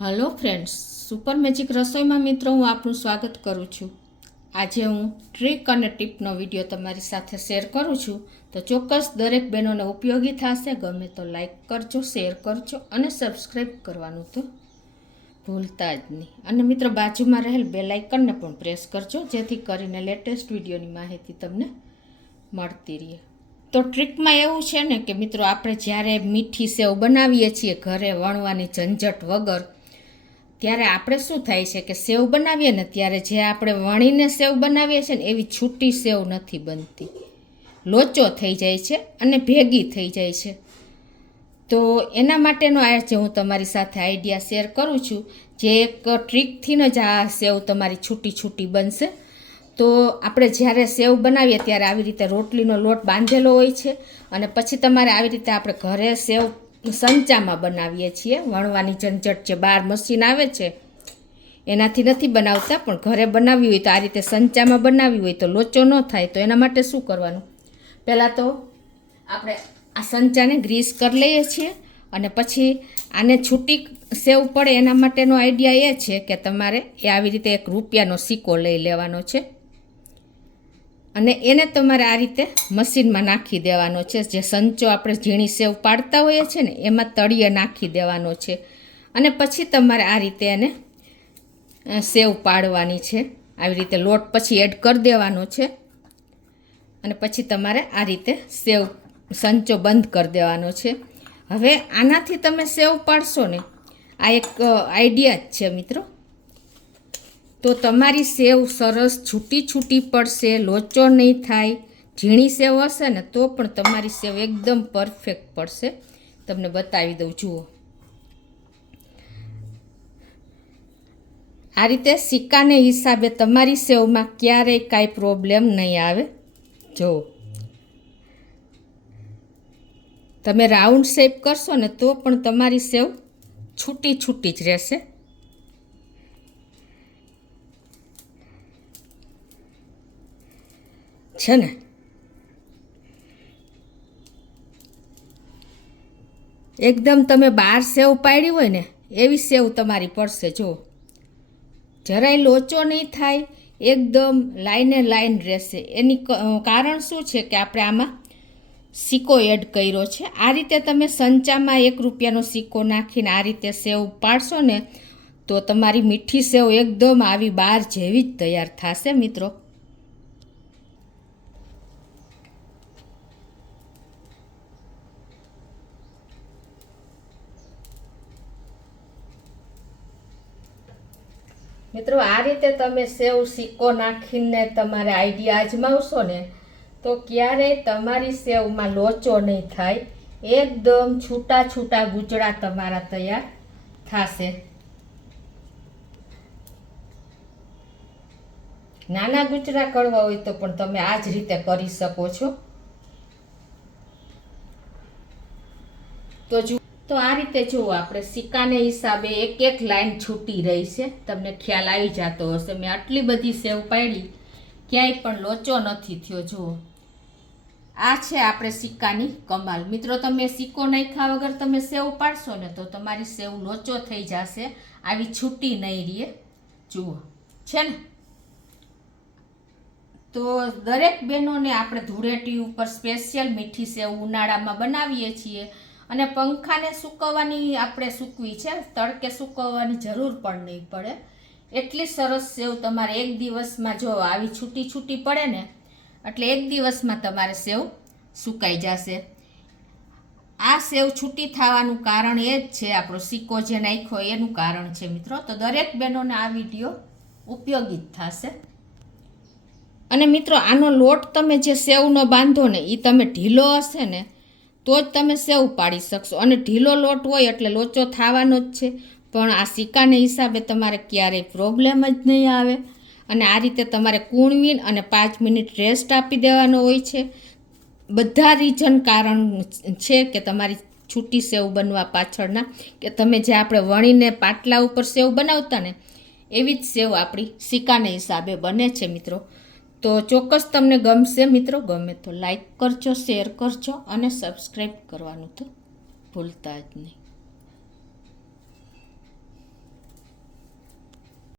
Hello friends, super magic રસોઈમાં મિત્રો હું આપનું સ્વાગત કરું છું. આજે હું ટ્રીક અને ટીપનો વિડીયો તમારી સાથે શેર કરું છું. તો ચોક્કસ દરેક બહેનોને ઉપયોગી થશે. ગમે તો લાઈક કરજો, શેર કરજો અને સબસ્ક્રાઈબ કરવાનું તો ભૂલતા જ નહીં. અને મિત્રો બાજુમાં રહેલ બેલ આઇકનને પણ પ્રેસ કરજો, જેથી કરીને લેટેસ્ટ વિડીયોની માહિતી તમને મળતી રહે. તો ટ્રીકમાં એવું છે ને કે મિત્રો આપણે જ્યારે મીઠી સેવ બનાવીએ છીએ ઘરે વણવાની ઝંઝટ વગર, ત્યારે આપણે શું થાય છે કે સેવ બનાવીએ ને ત્યારે જે આપણે વણીને સેવ બનાવીએ છીએ ને એવી છૂટી સેવ નથી બનતી, લોચો થઈ જાય છે અને ભેગી થઈ જાય છે. તો એના માટેનો આજે હું તમારી સાથે આઈડિયા શેર કરું છું, જે એક ટ્રીકથી જ આ સેવ તમારી છૂટી છૂટી બનશે. તો આપણે જ્યારે સેવ બનાવીએ ત્યારે આવી રીતે રોટલીનો લોટ બાંધેલો હોય છે, અને પછી તમારે આવી રીતે આપણે ઘરે સેવ સંચામાં બનાવીએ છીએ. વણવાની ઝંઝટ જે બહાર મશીન આવે છે એનાથી નથી બનાવતા, પણ ઘરે બનાવવી હોય તો આ રીતે સંચામાં બનાવવી હોય તો લોચો ન થાય. તો એના માટે શું કરવાનું, પહેલાં તો આપણે આ સંચાને ગ્રીસ કરી લઈએ છીએ, અને પછી આને છૂટી સેવ પડે એના માટેનો આઈડિયા એ છે કે તમારે આવી રીતે એક રૂપિયાનો સિક્કો લઈ લેવાનો છે, અને એને તમારે આ રીતે મશીનમાં નાખી દેવાનો છે. જે સંચો આપણે ઝીણી સેવ પાડતા હોઈએ છીએ ને એમાં તળિયે નાખી દેવાનો છે, અને પછી તમારે આ રીતે એને સેવ પાડવાની છે. આવી રીતે લોટ પછી એડ કરી દેવાનો છે, અને પછી તમારે આ રીતે સેવ સંચો બંધ કરી દેવાનો છે. હવે આનાથી તમે સેવ પાડશો ને, આ એક આઈડિયા જ છે મિત્રો. તો તમારી સેવ સરસ છૂટી છૂટી પડશે, લોચો નહીં થાય. ઝીણી સેવ હશે ને તો પણ તમારી સેવ એકદમ પરફેક્ટ પડશે. તમને બતાવી દઉં, જુઓ. આ રીતે સિક્કાને હિસાબે તમારી સેવમાં ક્યારેય કાંઈ પ્રોબ્લેમ નહીં આવે. જુઓ, તમે રાઉન્ડ શેપ કરશો ને તો પણ તમારી સેવ છૂટી છૂટી જ રહેશે. છે ને, એકદમ તમે બહાર સેવ પાડી હોય ને એવી સેવ તમારી પડશે. જો જરાય લોચો નહીં થાય, એકદમ લાઈને લાઈન રહેશે. એની કારણ શું છે કે આપણે આમાં સિક્કો એડ કર્યો છે. આ રીતે તમે સંચામાં 1 રૂપિયાનો સિક્કો નાખીને આ રીતે સેવ પાડશો ને તો તમારી મીઠી સેવ એકદમ આવી બહાર જેવી જ તૈયાર થશે મિત્રો. મિત્રો આ રીતે તમે સેવ સિક્કો નાખીને તમારે આઈડિયા અજમાવશો ને તો ક્યારેય તમારી સેવમાં લોચો નહીં થાય. એકદમ છૂટા છૂટા ગુચડા તમારા તૈયાર થશે. નાના ગુચડા કરવા હોય તો પણ તમે આ જ રીતે કરી શકો છો. તો આ રીતે જુઓ, આપણે સિક્કાને હિસાબે એક એક લાઈન છૂટી રહી છે. તમને ખ્યાલ આવી જતો હશે. મેં આટલી બધી સેવ પાડી, ક્યાંય પણ લોચો નથી થયો. જુઓ, આ છે આપણે સિક્કાની કમાલ. મિત્રો તમે સિક્કો નાખ્યા વગર તમે સેવ પાડશો ને તો તમારી સેવ લોચો થઈ જશે, આવી છૂટી નહીં રહે. જુઓ છે ને. તો દરેક બહેનોને આપણે ધૂળેટી ઉપર સ્પેશિયલ મીઠી સેવ ઉનાળામાં બનાવીએ છીએ, અને પંખાને સૂકવવાની આપણે સૂકવી છે, તડકે સૂકવવાની જરૂર પણ નહીં પડે. એટલી સરસ સેવ તમારે એક દિવસમાં, જો આવી છૂટી છૂટી પડે ને એટલે એક દિવસમાં તમારે સેવ સુકાઈ જશે. આ સેવ છૂટી થવાનું કારણ એ જ છે, આપણો સિક્કો જે નાખ્યો એનું કારણ છે મિત્રો. તો દરેક બહેનોને આ વિડીયો ઉપયોગી જ થશે. અને મિત્રો આનો લોટ તમે જે સેવનો બાંધો ને એ તમે ઢીલો હશે ને તો જ તમે સેવ પાડી શકશો, અને ઢીલો લોટ હોય એટલે લોચો થવાનો જ છે. પણ આ સિક્કાને હિસાબે તમારે ક્યારેય પ્રોબ્લેમ જ નહીં આવે. અને આ રીતે તમારે કૂણવીને અને 5 મિનિટ રેસ્ટ આપી દેવાનો હોય છે. બધા રીઝન કારણ છે કે તમારી છૂટી સેવ બનવા પાછળના, કે તમે જે આપણે વણીને પાટલા ઉપર સેવ બનાવતા ને એવી જ સેવ આપણી સિક્કાને હિસાબે બને છે મિત્રો. તો ચોક્કસ તમને ગમશે મિત્રો. ગમે તો લાઈક કરજો, શેર કરજો અને સબસ્ક્રાઈબ કરવાનું તો ભૂલતા જ નહીં.